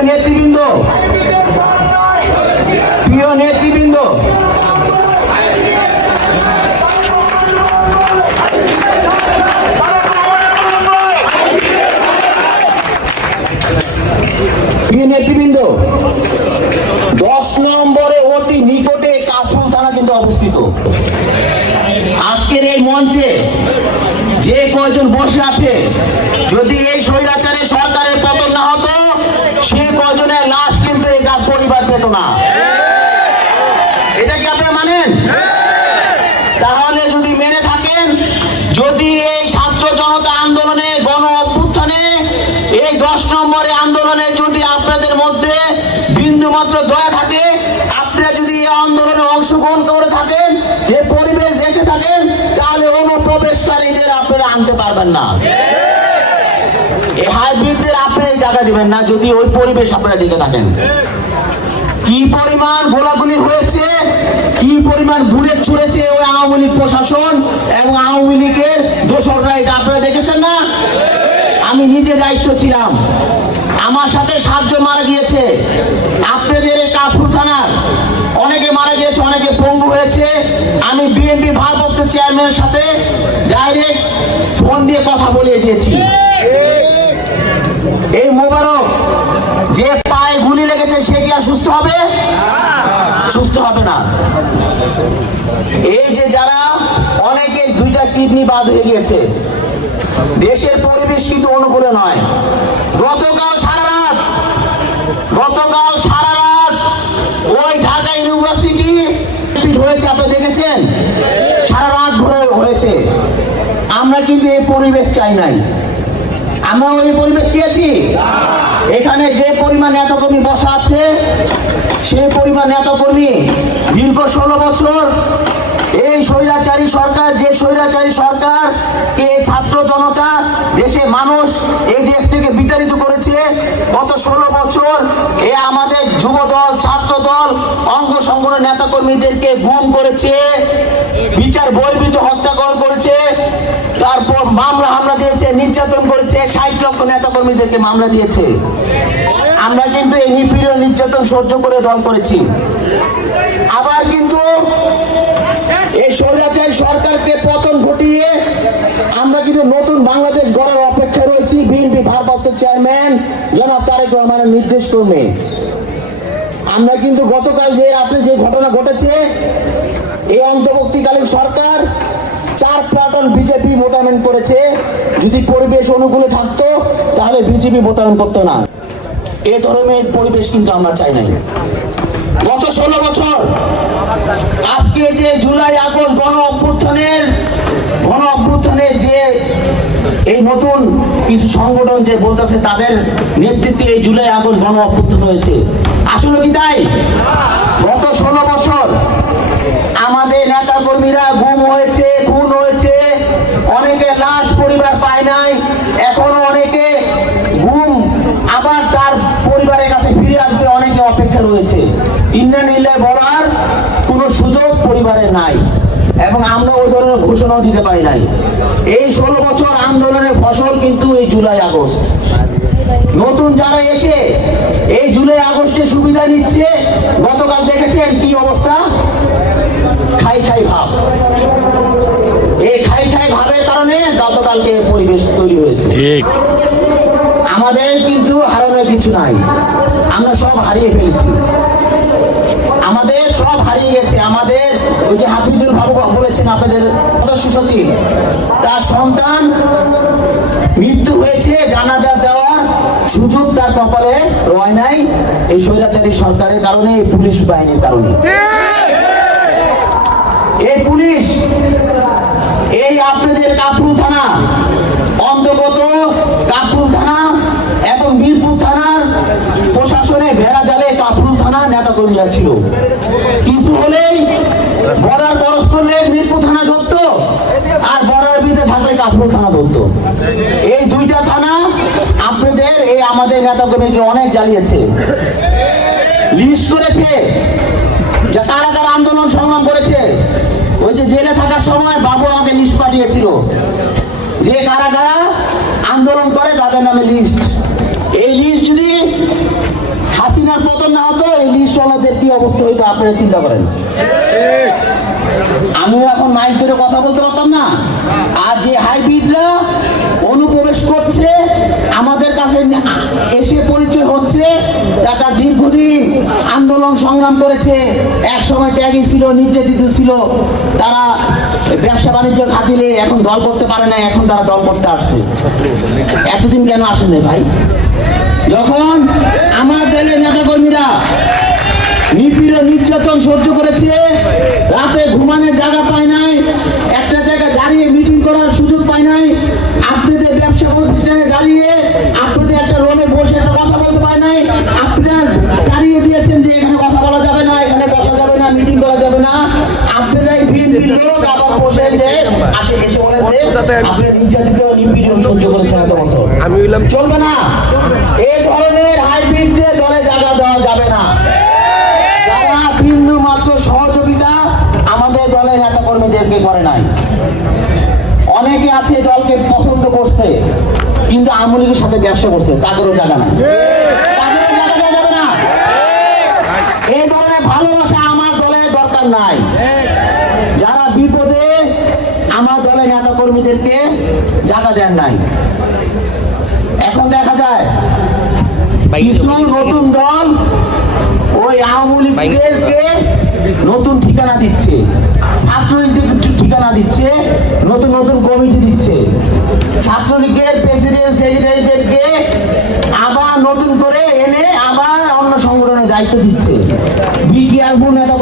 প্রিয় নেতৃবৃন্দ প্রিয় নেতৃবৃন্দ প্রিয় নেতৃবৃন্দ, দশ নম্বরে অতি নিকটে কাফরুল থানা কিন্তু অবস্থিত। আজকের এই মঞ্চে যে কয়জন বসে আছে, যদি এই স্বৈরাচারের সরকারের বিন্দু মাত্র দয়া থাকে আপনারা যদি এই আন্দোলনে অংশগ্রহণ করে থাকেন, যে পরিবেশ দেখে থাকেন, তাহলে অনুপ্রবেশকারীদের আপনারা আনতে পারবেন না। কি পরিমাণ ওই আওয়ামী প্রশাসন এবং আওয়ামী লীগের এটা আপনারা দেখেছেন না? আমি নিজে দায়িত্ব ছিলাম। আমার সাথে সাতজন মারা গিয়েছে। অনেকে পঙ্গু হয়েছে, আমি বিএনপি ভারপ্রাপ্ত চেয়ারম্যানের সাথে ডাইরেক্ট ফোন দিয়ে কথা বলিয়ে দিয়েছি। এই মোবারক, যে পায়ে গুলি লেগেছে, সে কি আর সুস্থ হবে? সুস্থ হবে না। এই যে যারা অনেকের দুইটা কিডনি বাদ হয়ে গিয়েছে, দেশের পরিবেশ কিন্তু অনুকূলে নয়। দেখেছেন সারা রাত ভরে হয়েছে। আমরা কিন্তু এই পরিবেশ চাই নাই। আমরা ওই পরিবেশ চেয়েছি। এখানে যে পরিমাণ নেতাকর্মী বসা আছে, সেই পরিমাণ নেতাকর্মী দীর্ঘ ষোলো বছর এই স্বৈরাচারী সরকার, যে স্বৈরাচারী সরকার কে ছাত্র জনতা দেশে মানুষ এই দেশ থেকে বিতাড়িত করেছে, গত ষোলো বছর এ আমাদের যুব দল ছাত্র দল অঙ্গ সংগঠনের নেতাকর্মীদেরকে গুম করেছে, বিচার বহির্ভূত হত্যাকরণ করেছে, তারপর মামলা হামলা দিয়েছে, নির্যাতন করেছে, ষাট লক্ষ নেতা কর্মীদেরকে মামলা দিয়েছে। আমরা কিন্তু এই নিপীড়ন, নির্যাতন সহ্য করে দল করেছি। আবার কিন্তু এই স্বৈরাচারী সরকারকে পতন ঘটিয়ে আমরা কিন্তু নতুন বাংলাদেশ গড়ার অপেক্ষা রয়েছি। বিএনপি ভারপ্রাপ্ত চেয়ারম্যান জনাব তারেক রহমানের নির্দেশ ক্রমে আমরা কিন্তু গতকাল যে রাত্রে যে ঘটনা ঘটেছে, এই অন্তর্বর্তীকালীন সরকার চার প্লাটন বিজেপি মোতায়েন করেছে। যদি পরিবেশ অনুকূলে থাকতো, তাহলে বিজেপি মোতায়েন করতো না। এ ধরনের পরিবেশ কিন্তু আমরা চাই নাই। গত ষোলো বছর, আজকে যে জুলাই আগস্ট গণ অভ্যুত্থানের গণ অভ্যুত্থানের যে এই নতুন কিছু সংগঠন যে বলতেছে, তাদের নেতৃত্বে এই জুলাই আগস্ট গণ অভ্যুত্থান হয়েছে। আসলে কি তাই? গত ষোলো বছর আমাদের নেতা কর্মীরা গুম হয়েছে, খুন হয়েছে, অনেকে লাশ পরিবার পায় নাই, এখনও অনেকে গুম, আবার তার পরিবারের কাছে ফিরে আসবে, অনেকে অপেক্ষা রয়েছে। ইন্ডিয়ান ইল্লায় বলার কোনো সুযোগ পরিবারে নাই। এবং আমরা ওই ধরনের ঘোষণাও দিতে পারি নাই। এই ষোলো বছর আন্দোলনের ফসল কিন্তু এই জুলাই আগস্ট। নতুন যারা এসে এই জুলাই আগস্টে সুবিধা নিচ্ছে গতকাল দেখেছেন কি অবস্থা? খাই খাই ভাব। এই খাই খাই ভাবের কারণে গতকালকে পরিবেশ তৈরি হয়েছে। ঠিক। আমাদের কিন্তু হারানোর কিছু নাই। আমরা সব হারিয়ে ফেলেছি। আমাদের সব হারিয়ে গেছে। আমাদের ওই যে হাফিজুল বাবু বলেছেন আপনাদের সদস্য সচিব, তার সন্তান মৃত্যু হয়েছে, জানাজা দেওয়ার সুযোগ তার কপালে রয় নাই। এই স্বৈরাচারী সরকারের কারণে, এই পুলিশ বাহিনীর কারণে। এই পুলিশ, এই আপনাদের কাপুর থানা, অন্তর্গত কাপুর থানা এবং মিরপুর থানার প্রশাসনে ভেড়া জালে কাপুর থানা নেতা কর্মীরা ছিল। কিছু হলেই বর্ডার ক্রস করলে মিরপুর থানা ধরতো, আর বর্ডার বিতে থাকলে কাপুর থানা ধরতো। এই দুইটা থানা আপনাদের, এই আমাদের নেতা কর্মীকে অনেক জ্বালিয়েছে। লিস্ট করেছে যে কারা কারা আন্দোলন সংগ্রাম করেছে। ওই যে জেলে থাকার সময় বাবু আমাকে লিস্ট পাঠিয়েছিল যে কারা কারা আন্দোলন করে তাদের নামে লিস্ট। হতো আপনারা চিন্তা করেন? আমিও এখন মাইক ধরে কথা বলতে পারতাম না। আর যে হাইব্রিডরা অনুপ্রবেশ করছে, আমাদের কাছে এসে পরিচয় হচ্ছে তারা দীর্ঘদিন আন্দোলন সংগ্রাম করেছে। এক সময় ত্যাগী ছিল, নির্যাতিত ছিল। তারা ব্যবসা বাণিজ্য খাতিলে এখন দল করতে পারে না এখন তারা দল করতে আসছে। এতদিন কেন আসেন ভাই? যখন আমার দলের নেতাকর্মীরা নিপীড়, নির্যাতন সহ্য করেছে নির্যাতিত নিপীড়ন সহ্য করেছেন এত বছর। আমি হইলাম চলবে না। এই ধরনের হাইব্রিড দিয়ে দলে জায়গা দেওয়া যাবে না। যারা বিন্দু মাত্র সহযোগিতা আমাদের দলের নেতা কর্মীদেরকে করে নাই। অনেকে আছে দলকে পছন্দ করছে কিন্তু আওয়ামী লীগের সাথে ব্যবসা করছে তাদেরও জায়গা নাই তাদেরও জায়গা দেওয়া যাবে না এই ধরনের ভালোবাসা আমার দলের দরকার নাই যারা বিপদে আমার দলের নেতা কর্মীদেরকে জায়গা দেন নাই। এখন দেখা যায় কিছু নতুন দল ওই আওয়ামী লীগদেরকে নতুন ঠিকানা দিচ্ছে ছাত্রলীগদের ঠিকানা দিচ্ছে নতুন নতুন কমিটি দিচ্ছে। ছাত্রলীগের প্রেসিডেন্ট সেক্রেটারিদেরকে আবার নতুন করে এনে আবার অন্য সংগঠনের দায়িত্ব দিচ্ছে। বিজ্ঞাপন নেতা